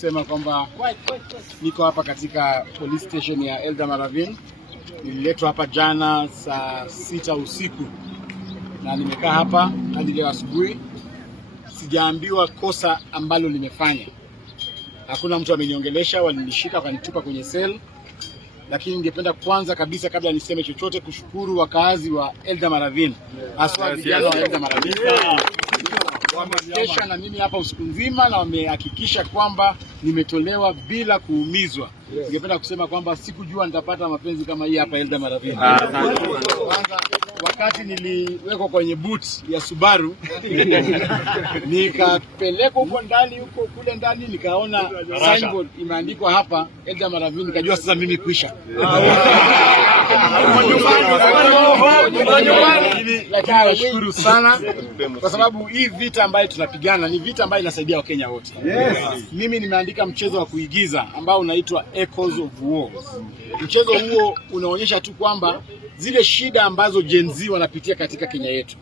Sema kwamba niko hapa katika police station ya Eldama Ravine. Nililetwa hapa jana saa 6 usiku na nimekaa hapa hadi leo asubuhi. Sijaambiwa kosa ambalo nimefanya. Hakuna mtu ameniongelesha, walinishika wakanitupa kwenye cell. Lakini ningependa kwanza kabisa kabla niseme chochote kushukuru wakaazi wa Eldama Ravine. Haswa vijana wa Eldama Ravine. Wamekesha na mimi hapa usiku nzima na wamehakikisha kwamba nimetolewa bila kuumizwa. Ningependa kusema kwamba sikujua nitapata mapenzi kama hii hapa Eldama Ravine. Kwanza wakati niliwekwa kwenye boot ya Subaru nikapelekwa huko ndani kule ndani nikaona signboard imeandikwa hapa Eldama Ravine, nikajua sasa mimi kwisha. Lakini nashukuru sana kwa sababu hii vita ambayo tunapigana ni vita ambayo inasaidia Wakenya wote. Mimi nimeandika mchezo wa kuigiza ambao unaitwa Echoes of War. Mchezo huo unaonyesha tu kwamba zile shida ambazo Gen Z wanapitia katika Kenya yetu.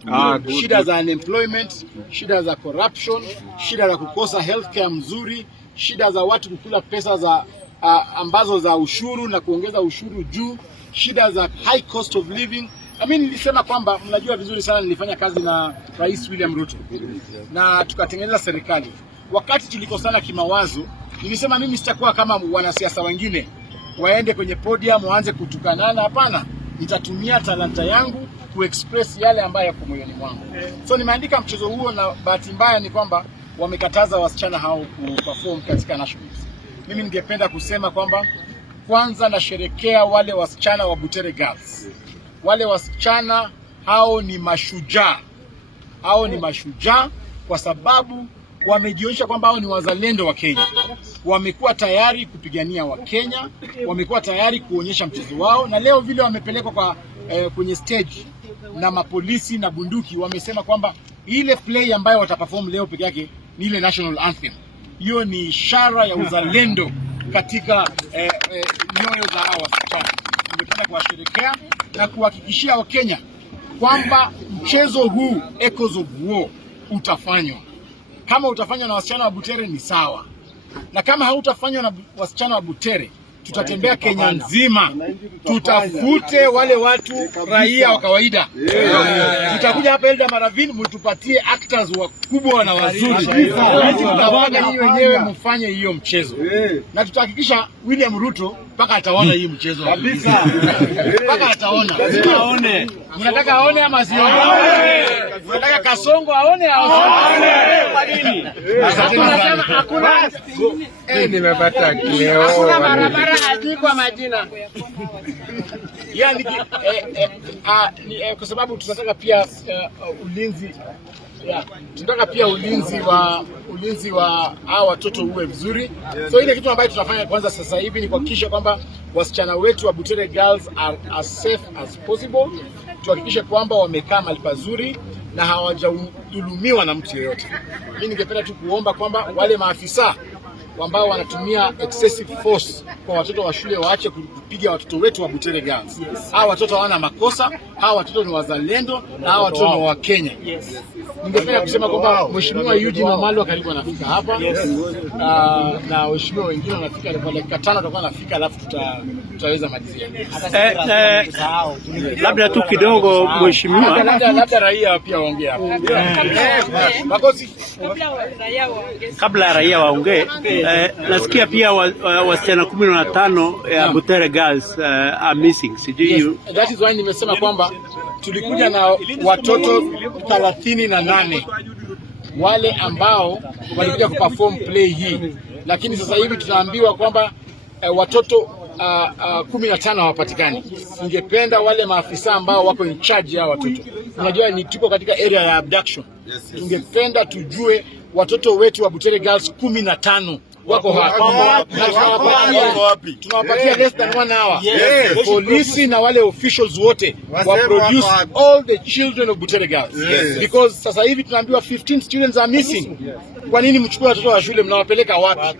Shida za unemployment, shida za corruption, shida za kukosa healthcare mzuri, shida za watu kukula pesa za ambazo za ushuru na kuongeza ushuru juu, shida za high cost of living. Nilisema kwamba mnajua vizuri sana nilifanya kazi na Rais William Ruto na tukatengeneza serikali. Wakati tulikosana kimawazo, nilisema mimi sitakuwa kama wanasiasa wengine waende kwenye podium waanze kutukanana. Hapana, nitatumia talanta yangu kuexpress yale ambayo yako moyoni mwangu. So nimeandika mchezo huo, na bahati mbaya ni kwamba wamekataza wasichana hao kuperform katika nationals. Mimi ningependa kusema kwamba kwanza nasherekea wale wasichana wa Butere Girls. Wale wasichana hao ni mashujaa. Hao ni mashujaa kwa sababu wamejionyesha kwamba hao ni wazalendo wa Kenya. Wamekuwa tayari kupigania wa Kenya, wamekuwa tayari kuonyesha mchezo wao, na leo vile wamepelekwa kwenye stage na mapolisi na bunduki, wamesema kwamba ile play ambayo wataperform leo peke yake ni ile national anthem. Hiyo ni ishara ya uzalendo katika nyoyo za hao wasichana. Ningependa kuwasherekea na kuhakikishia Wakenya kwamba mchezo huu Echoes of War utafanywa. Kama utafanywa na wasichana wa Butere ni sawa, na kama hautafanywa na wasichana wa Butere, tutatembea Kenya nzima, tutafute wale watu raia wa kawaida. Tutakuja hapa Eldama Ravine, mtupatie actors wakubwa na wazuri, tutafanya nyinyi wenyewe mfanye hiyo mchezo, na tutahakikisha William Ruto mpaka ataona hii mchezo kabisa. Mpaka ataona. Aone. Mnataka aone ama asione? Mnataka Kasongo aone au asione? Kwa nini? Hakuna nimepata leo. Hakuna barabara kwa majina. Yaani kwa sababu tunataka pia ulinzi. Tunataka pia ulinzi wa hao watoto uwe vizuri. So ile kitu ambayo tunafanya kwanza sasa hivi ni kuhakikisha kwamba wasichana wetu wa Butere Girls are as safe as possible. Tuhakikishe kwamba wamekaa mahali pazuri na hawajadhulumiwa na mtu yeyote. Mimi ningependa tu kuomba kwamba wale maafisa ambao wanatumia excessive force kwa watoto wa shule waache kupiga watoto wetu wa Butere Girls. Hawa watoto hawana makosa, hawa watoto ni wazalendo na hawa watoto ni wa Kenya. Ningependa kusema kwamba Mheshimiwa Eugene Wamalwa karibu anafika hapa. Na waheshimiwa wengine wanafika kwa dakika 5 tutakuwa nafika, alafu tutaweza malizia. Labda tu kidogo mheshimiwa, labda raia pia waongee hapa. Makosi kabla raia waongee. Nasikia pia wasichana 15 ya Butere Girls are missing. That is why nimesema kwamba tulikuja na watoto 38 wale ambao walikuja kuperform play hii, lakini sasa hivi tunaambiwa kwamba watoto 15 hawapatikani. Ningependa wale maafisa ambao wako in charge ya watoto, unajua ni tuko katika area ya abduction, tungependa tujue watoto wetu wa Butere Girls 15 wako hapa. Tunawapatia less than 1 hour. Polisi na wale officials wote wa produce all the children of Butere Girls. Because sasa hivi tunaambiwa 15 students are missing. Kwa nini mchukue watoto wa shule mnawapeleka wapi?